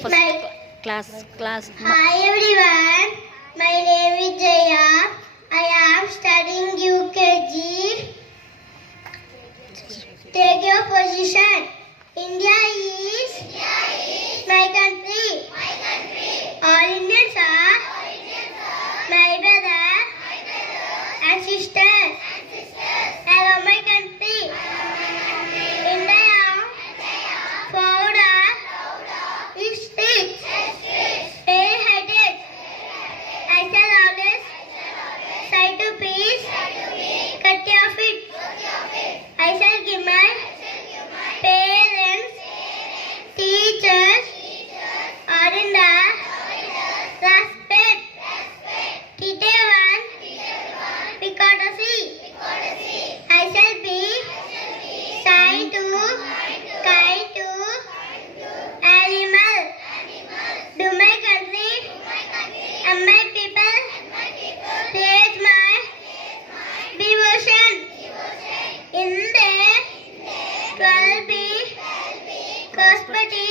First My, class. Hi everyone, my name is Jaya. I am studying UKG. Take your position. India is my country. All Indians are my brother and sisters. I love my country. India, proud of its streets. Very headed. I shall always try to peace. Cut your feet. I shall give my parents, teachers, all in the respect. Teach everyone because of see. I shall be kind to animal. Do my country and my people create my devotion. In the 12 prosperity